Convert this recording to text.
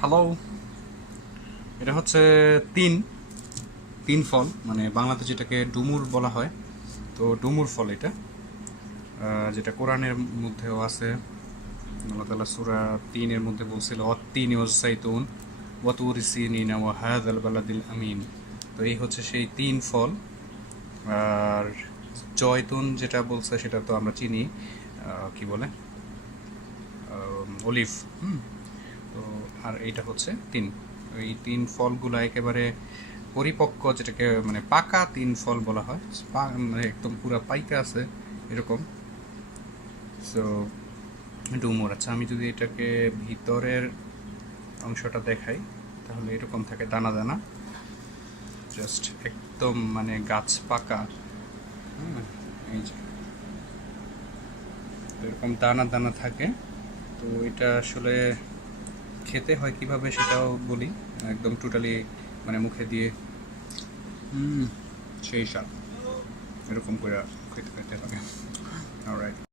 Hello, এটা হচ্ছে তিন তিন ফল, মানে বাংলাতে যেটাকে ডুমুর বলা হয়। তো ডুমুর ফল এটা, যেটা কোরআনের মধ্যেও আছে। আল্লাহ তাআলা সূরা ৩ এর মধ্যে বলছিল অত্তিনি ওয়াজ-যাইতুন ওয়া তুরি সিনিন ওয়া হাযাল বালাদিল আমিন। তো এই হচ্ছে সেই তিন ফল। আর জয়তুন যেটা বলছে সেটা তো আমরা চিনি, কি বলে, অলিভ। তো আর এইটা হচ্ছে তিন। এই তিন ফলগুলো একেবারে পরিপক্ক, যেটাকে মানে পাকা তিন ফল বলা হয়। মানে একদম পুরা পাইকা আছে এরকম। সো ডুমুর। আচ্ছা, আমি যদি এটাকে ভিতরের অংশটা দেখাই তাহলে এরকম থাকে, দানা দানা, জাস্ট একদম মানে গাছ পাকা। হ্যাঁ, এই যে এরকম দানা দানা থাকে। তো এটা আসলে খেতে হয় কিভাবে সেটাও বলি। একদম টোটালি মানে মুখে দিয়ে সেই স্বাদ, এরকম করে খেতে খেতে লাগে। অলরাইট।